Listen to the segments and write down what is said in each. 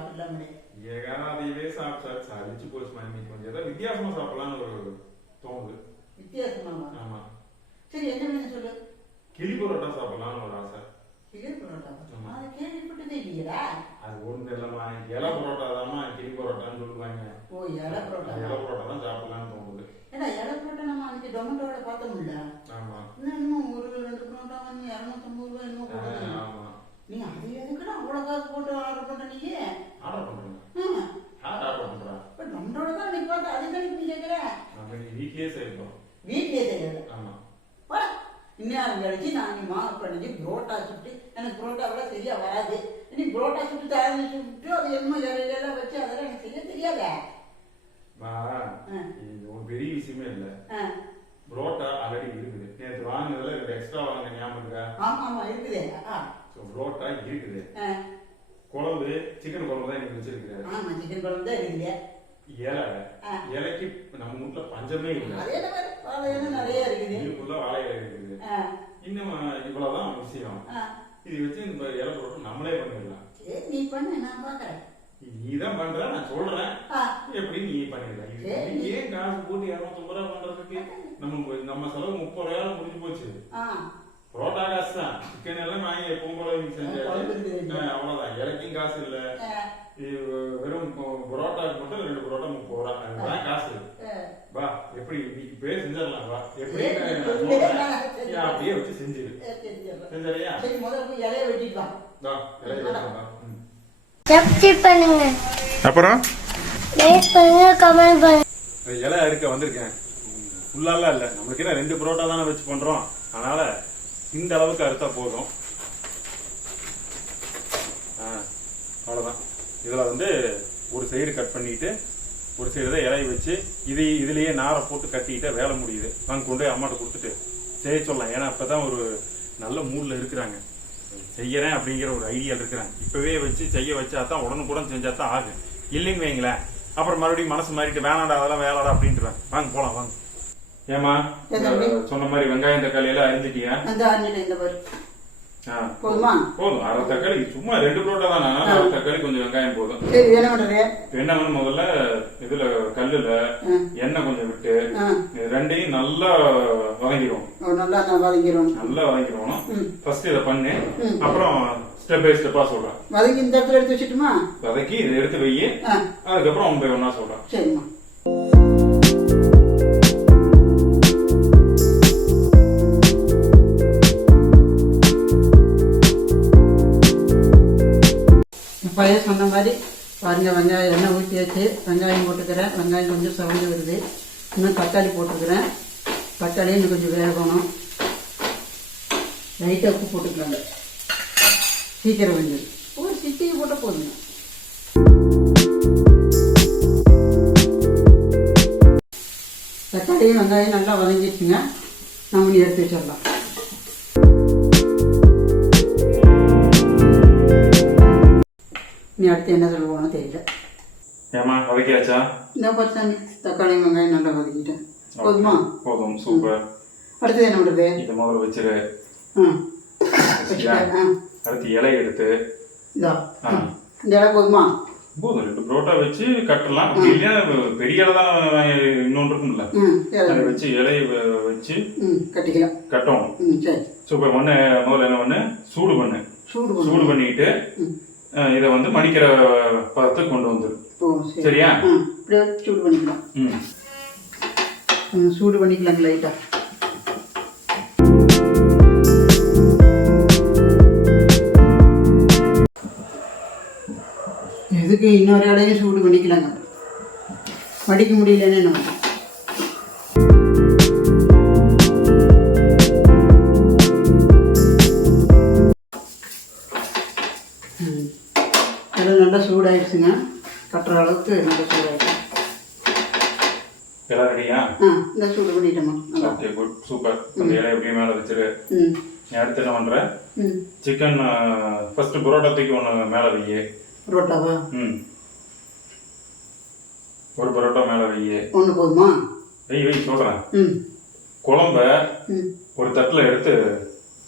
சாப்பிடலாமே. அதையவே சாப்பிட்டா சளிச்சு போச்சுமா. இன்னைக்கு கொஞ்சம் ஏதாவது வித்தியாசமா சாப்பிடலாம்னு ஒரு தோணுது. வித்தியாசமாமா? ஆமா. சரி, என்ன வேணும் சொல்லு. கிளி பரோட்டா சாப்பிடலாம்னு ஒரு ஆசை. கிளி பரோட்டா? அது கேள்விப்பட்டதே இல்லையா? அது ஒண்ணு இல்லம்மா, இலை பரோட்டா தான்மா கிளி பரோட்டான்னு சொல்லுவாங்க. ஓ, இலை பரோட்டா. இலை பரோட்டா தான் சாப்பிடலாம்னு தோணுது. ஏன்னா இலை பரோட்டா நம்ம அன்னைக்கு டொமேட்டோட பார்த்தோம்ல. ஆமா. இன்னும் ஒரு 2 பரோட்டா வந்து 250 ரூபாய் என்னமோ போடுது. ஆமா. நீ அது எதுக்குடா அவ்வளவு காசு போட்டு ஆர்டர் பண்ண? நீ ஆர்டர் பண்றேன். ஆர்டர் பண்றேன். இப்ப டொமேட்டோட தான் நீ பார்த்து அதுக்கு நீ கேட்கற. நம்ம வீட்லயே செய்யறோம். வீட்லயே செய்யறது? ஆமா. இன்னும் கழிச்சு நான் மாவு பண்ணி புரோட்டா சுட்டு, எனக்கு புரோட்டாவோட சரியா வராது. இனி புரோட்டா சுட்டு தயாரிச்சு சுட்டு அது என்னமோ இலையெல்லாம் வச்சு அதெல்லாம் எனக்கு செய்ய தெரியாத. இது ஒரு பெரிய விஷயமே இல்ல. புரோட்டா ஆல்ரெடி இருக்குது. நேற்று வாங்கினதுல 2 எக்ஸ்ட்ரா வாங்கின ஞாபகம் இருக்கா? ஆமா ஆமா, இருக்குது. புரோட்டா இருக்குது. குழம்பு சிக்கன் குழம்பு தான் எனக்கு வச்சிருக்கிறேன். ஆமா, சிக்கன் குழம்பு தான் இருக்குது. இலைக்கு நம்ம வீட்டுல பஞ்சமே இல்லை. நிறைய இருக்குது. இதுக்குள்ள வாழை இலை இருக்குது. இன்னும் இவ்வளவுதான் விஷயம். இது வச்சு இந்த இலை போட்டு நம்மளே பண்ணிடலாம். நீ பண்ண, நான் பாக்குறேன். நீதான் பண்ற, நான் சொல்றேன் எப்படி நீ பண்ணிடலாம். ஏன் காசு போட்டு 250 ரூபாய் பண்றதுக்கு? நம்ம செலவு 30 ரூபாய் முடிஞ்சு போச்சு. புரோட்டா காசு தான். சிக்கன் எல்லாம் வாங்கி எப்பவும் போல செஞ்சாச்சு. அவ்வளவுதான். இலைக்கும் காசு இல்ல. வெறும் புரோட்டாக்கு மட்டும் 2 புரோட்டா 30 ரூபாய். அதுதான் காசு. வா, எப்படி பேர் செஞ்சிடலாம். வா, எப்படி அப்படியே வச்சு செஞ்சிரு. செஞ்சறியா? இலைய வெட்டிட்டு வா. இலைய வெட்டிட்டு. சப்ஸ்கிரைப் பண்ணுங்க, அப்புறம் லைக் பண்ணுங்க, கமெண்ட் பண்ணுங்க. இலை அறுக்க வந்திருக்கேன். ஃபுல்லாலாம் இல்ல, நம்மளுக்கு என்ன 2 புரோட்டா தானே வச்சு பண்றோம். அதனால இந்த அளவுக்கு அறுத்தா போதும். அவ்வளவுதான். இதுல வந்து ஒரு சைடு கட் பண்ணிட்டு ஒரு சைடு தான் இலையை வச்சு இதுலயே நாரை போட்டு கட்டிக்கிட்ட வேலை முடியுது. வாங்க கொண்டு போய் அம்மாட்ட கொடுத்துட்டு செய்ய சொல்லலாம். ஏன்னா அப்பதான் ஒரு நல்ல மூட்ல இருக்கிறாங்க. செய்யறேன் அப்படிங்கிற ஒரு ஐடியா இருக்கிறாங்க. இப்பவே வச்சு செய்ய வச்சாதான் உடனுக்குடன் செஞ்சாதான் ஆகும். இல்லைன்னு வைங்களேன், அப்புறம் மறுபடியும் மனசு மாறிட்டு வேணாடா அதெல்லாம் வேலாடா அப்படின்ட்டு வாங்க போலாம் வாங்க. ஏமா சொன்ன மாதிரி வெங்காயம் தக்காளி எல்லாம் அரிஞ்சிட்டியா? போதுமா? போதும். 1/2 தக்காளி சும்மா 2 புரோட்டா தான். 1/2 தக்காளி கொஞ்சம் வெங்காயம் போதும். என்ன பண்ணு, முதல்ல இதுல கல்லுல எண்ணெய் கொஞ்சம் விட்டு ரெண்டையும் நல்லா வதங்கிடும். நல்லா வதங்கிடும். ஃபர்ஸ்ட் இதை பண்ணு, அப்புறம் ஸ்டெப் பை ஸ்டெப்பா சொல்றேன். வதக்கி இந்த இடத்துல எடுத்து வச்சுட்டுமா? வதக்கி இதை எடுத்து வை. அதுக்கப்புறம் 1 by 1 சொல்றேன். சரிம்மா. சொன்ன மாதிரி பாருங்க, வெங்காயம் எண்ணெய் ஊற்றியாச்சு. வெங்காயம் போட்டுக்கிறேன். வெங்காயம் கொஞ்சம் சவந்து வருது. இன்னும் தக்காளி போட்டுக்கிறேன். தக்காளியும் இன்னும் கொஞ்சம் வேகணும். லைட்டாக உப்பு போட்டுக்கலாங்க. சீக்கிரம் வெந்தது. ஒரு சிட்டியை போட்டால் போதுங்க. தக்காளியும் வெங்காயம் நல்லா வதங்கிடுச்சுங்க. நம்ம எடுத்து வச்சிடலாம். நீ அடுத்து என்ன சொல்லுவோன்னு தெரியல. ஏமா வதக்கியாச்சா? இந்த பச்சாமி தக்காளி வெங்காயம் நல்லா வதக்கிட்டேன். போதுமா? போதும். சூப்பர். அடுத்தது என்ன பண்ணுறது? இதை முதல்ல வச்சிரு. அடுத்து இலை எடுத்து இந்த இலை போதுமா? போதும். 2 புரோட்டா வச்சு கட்டலாம். இல்லையா பெரிய இலை தான் இன்னொன்று இருக்கும்ல, அதை வச்சு இலையை வச்சு கட்டிக்கலாம். கட்டணும். சரி, சூப்பர். முதல்ல என்ன பண்ணு, சூடு பண்ணு. சூடு பண்ணிட்டு இதை வந்து மடிக்கிற பதத்துக்கு கொண்டு வந்துரு. சரியா? இப்படியே சூடு பண்ணிக்கலாம். சூடு பண்ணிக்கலாங்க லைட்டா. எதுக்கு இன்னொரு இடையும் சூடு பண்ணிக்கலாங்க. மடிக்க முடியலன்னு என்ன பண்ணுறோம். நல்லா சூடாயிடுச்சுங்க. கட்டுற அளவுக்கு நல்லா சூடாயிடுச்சு. எல்லாம் ரெடியா? இந்த சூடு பண்ணிட்டோமா? Okay, good, super. அந்த இலையை அப்படியே மேலே வச்சிரு. நீ அடுத்து என்ன பண்ற? சிக்கன் ஃபர்ஸ்ட் புரோட்டா தூக்கி ஒன்று மேலே வை. புரோட்டாவா? ஒரு புரோட்டா மேலே வை. ஒன்று போதுமா? வை சொல்றேன். குழம்ப ஒரு தட்டில் எடுத்து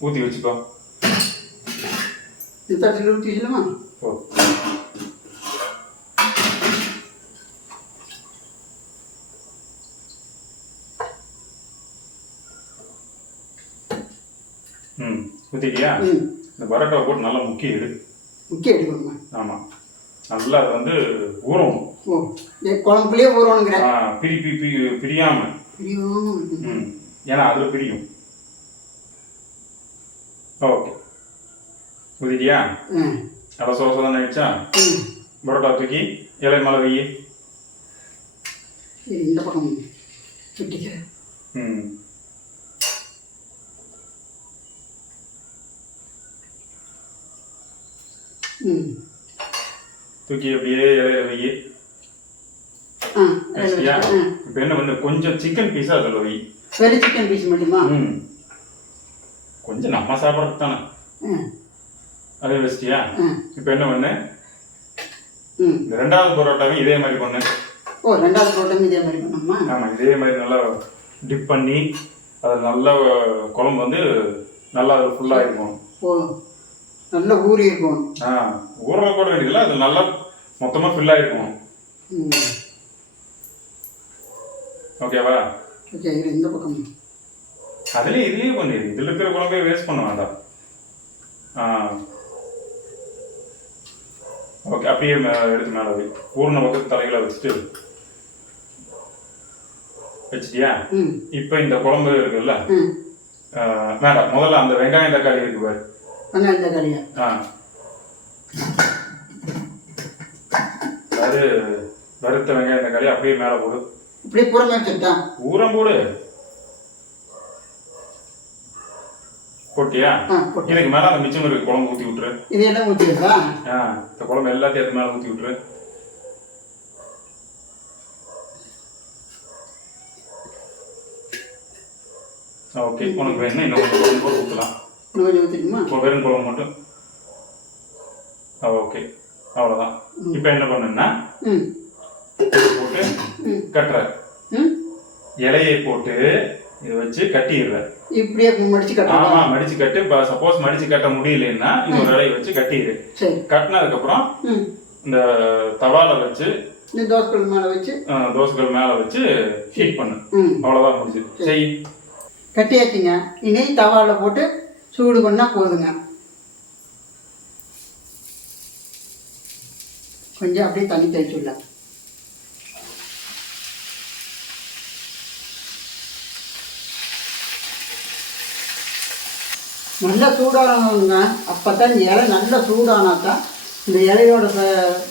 ஊற்றி வச்சுக்கோ. இந்த தட்டில் ஊற்றி வச்சுக்கலாமா? ஊற்றிக்கியா? ம் இந்த பரோட்டாவை போட்டு நல்லா முக்கி எடு. முக்கிய எடுக்கணுமா? ஆமாம், நல்லா அது வந்து ஊறணும். ஓ குழம்புலேயே ஊறணுங்கிற பிரியாம. பிரியாம. ம், ஏன்னா அதில் பிரியும். ஓகே, ஊதிட்டியா? ம் நல்லா சோசை தானே ஆயிடுச்சா? ம் பரோட்டா தூக்கி இலை மேலே வை. சரி, இந்த பக்கம் சுட்டிக்கிறேன். ம், ம் தூக்கி அப்படியே இலையில வை. ஆ வச்சிட்டியா? ஆ இப்போ என்ன பண்ணு, கொஞ்சம் சிக்கன் பீஸா அதில் வை. வெறும் சிக்கன் பீஸ் மட்டுமா? ம், கொஞ்சம் நம்ம சாப்பிட்றதுக்கு தானே. ம் அதே வச்சிட்டியா? ம் இப்போ என்ன பண்ணு, ம் இந்த ரெண்டாவது பரோட்டாவையும் இதே மாதிரி பண்ணு. ஓ ரெண்டாவது போட்டோம் இதே மாதிரி பண்ணோமா? ஆமாம், இதே மாதிரி நல்லா டிப் பண்ணி அதில் நல்லா குழம்பு வந்து நல்லா அதில் ஃபுல்லாக இருக்கும். ஓ நல்லா ஊறி இருக்கும். ஊற கூட வேண்டியதில்லை, அது நல்லா மொத்தமாக ஃபில் ஆகிருக்கும். ம் ஓகேவா? ஓகே, இது இந்த பக்கம். அதுலேயே இதுலேயே பண்ணிடு, இதில் இருக்கிற குழம்பே வேஸ்ட் பண்ண வேண்டாம். ஓகே, அப்படியே எடுத்து மேலே வை. ஊர்ன பக்கத்து தலைகளை வச்சுட்டு வச்சிட்டியா? ம் இப்போ இந்த குழம்பு இருக்குல்ல, ம் வேண்டாம், முதல்ல அந்த வெங்காயம் தக்காளி இருக்கு பாரு. வெங்காயம் தக்காளியா? அதாவது வறுத்த வெங்காயம் தக்காளி அப்படியே மேலே போடு. இப்படியே புறமே வச்சுட்டா? ஊரம் போடு. போட்டியா? போட்டு இதுக்கு மேலே அந்த மிச்சம் இருக்கு குழம்பு ஊற்றி விட்டுரு. இது எல்லாம் ஊற்றிடுறா? இந்த குழம்பு எல்லாத்தையும் அது மேலே ஊற்றி விட்டுரு. ஓகே, உனக்கு வேணும் இன்னும் கொஞ்சம் குழம்பு கூட ஊற்றலாம். இன்னும் கொஞ்சம் ஊற்றிடுமா? வெறும் குழம்பு மட்டும். ஓகே, அவ்வளோதான். இப்போ என்ன பண்ணுன்னா ம் போட்டு ம் கட்டுற. ம் இலையை போட்டு இதை வச்சு கட்டிடுற. இப்படியே மடிச்சு கட்டலாம்? ஆமா, மடிச்சு கட்டு. சப்போஸ் மடிச்சு கட்ட முடியலன்னா இன்னொரு இலையை வச்சு கட்டிடு. சரி. கட்டினதுக்கப்புறம் இந்த தவால வச்சு இந்த தோசைகள் மேலே வச்சு தோசைகள் மேலே வச்சு ஹீட் பண்ணு. அவ்வளோதான், முடிஞ்சு. செய். கட்டியாச்சுங்க. இனி தவாவில் போட்டு சூடு பண்ணால் போதுங்க. கொஞ்சம் அப்படியே தண்ணி தெளிச்சுடலாம். நல்லா சூடானவங்க, அப்போ தான் இந்த இலை நல்லா சூடானாக்கா இந்த இலையோட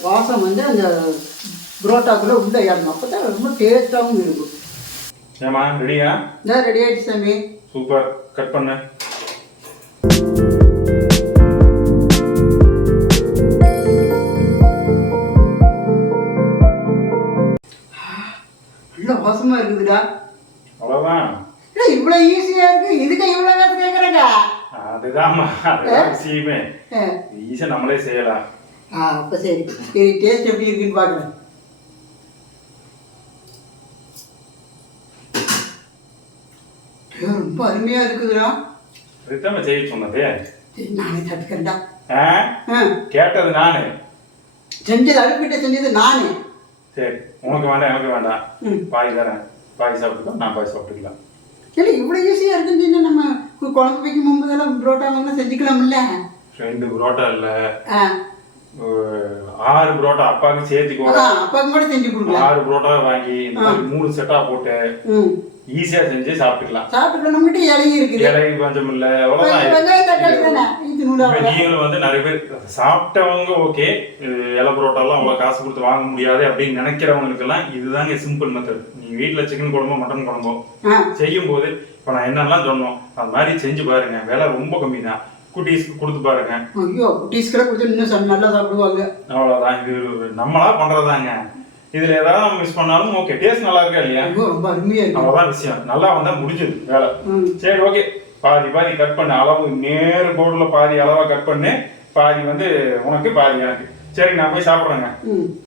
வாசம் வந்து அந்த புரோட்டாக்குள்ளே உள்ளே ஏறணும். அப்போ தான் ரொம்ப டேஸ்ட்டாகவும் இருக்கும். ஏமா ரெடியா? இதான் ரெடி ஆகிடுச்சு சாமி. சூப்பர், கட் பண்ண. நல்ல வாசமாக இருக்குதுடா. அவ்வளோதான். இவ்வளோ ஈஸியாக இருக்கு, இதுக்கு இவ்வளோ நேரம் கேட்குறேங்க. அதுதான்மா, அதுதான் விஷயமே. ஈஸியாக நம்மளே செய்யலாம். அப்போ சரி சரி, டேஸ்ட் எப்படி இருக்குன்னு பார்க்குறேன். ரொம்ப அருமையாக இருக்குதுடா. அதுதான் செய்ய சொன்னதே. நானே தட்டுக்கிறேன்டா. கேட்டது நானு, செஞ்சது அடுப்பிட்ட செஞ்சது நானே. சரி, உனக்கு வேண்டாம் எனக்கு வேண்டாம், பாய் தரேன். பாய் சாப்பிட்டுக்கலாம், நான் பாய் சாப்பிட்டுக்கலாம். இல்லை இவ்வளோ ஈஸியாக இருக்குன்னு நம்ம குழம்பு வைக்கும் போதெல்லாம் புரோட்டா வாங்கினா செஞ்சுக்கலாம்ல. 2 புரோட்டா இல்லை, 6 புரோட்டா அப்பாவுக்கு சேர்த்துக்கோ. அப்பாவுக்கு கூட செஞ்சு கொடுக்கலாம். 6 புரோட்டா வாங்கி 3 செட்டா போட்டு ஈஸியா செஞ்சு சாப்பிட்டுக்கலாம். சாப்பிட்டுக்கலாம். நம்மகிட்ட இலையும் இருக்குது, இலை கொஞ்சம் இல்ல, அவ்வளவுதான். நீங்களும் வந்து நிறைய பேர் சாப்பிட்டவங்க ஓகே, இலை புரோட்டா எல்லாம் அவ்வளவு காசு கொடுத்து வாங்க முடியாது அப்படின்னு நினைக்கிறவங்களுக்கு எல்லாம் இதுதாங்க சிம்பிள் மெத்தட். நீங்க வீட்டுல சிக்கன் குழம்போ மட்டன் குழம்போ செய்யும் போது இப்ப நான் என்னெல்லாம் சொன்னோம் அது மாதிரி செஞ்சு பாருங்க. விலை ரொம்ப கம்மி தான். குட்டீஸ்க்கு கொடுத்து பாருங்க. ஐயோ, குட்டீஸ்க்கு கொடுத்து இன்னும் நல்லா சாப்பிடுவாங்க. அவ்வளவுதான், இது நம்மளா பண்றதாங்க. இதுல ஏதாவது மிஸ் பண்ணாலும் ஓகே, டேஸ்ட் நல்லா இருக்கா இல்லையா? ரொம்ப அருமையா இருக்கு. அவ்வளவுதான் விஷயம். நல்லா வந்தா முடிஞ்சது வேலை. சரி, ஓகே. பாதி பாதி கட் பண்ணு. அளவு நேர் கோடுல பாதி அளவா கட் பண்ணு. பாதி வந்து உனக்கு, பாதி எனக்கு. சரி, நான் போய் சாப்பிட்றேங்க.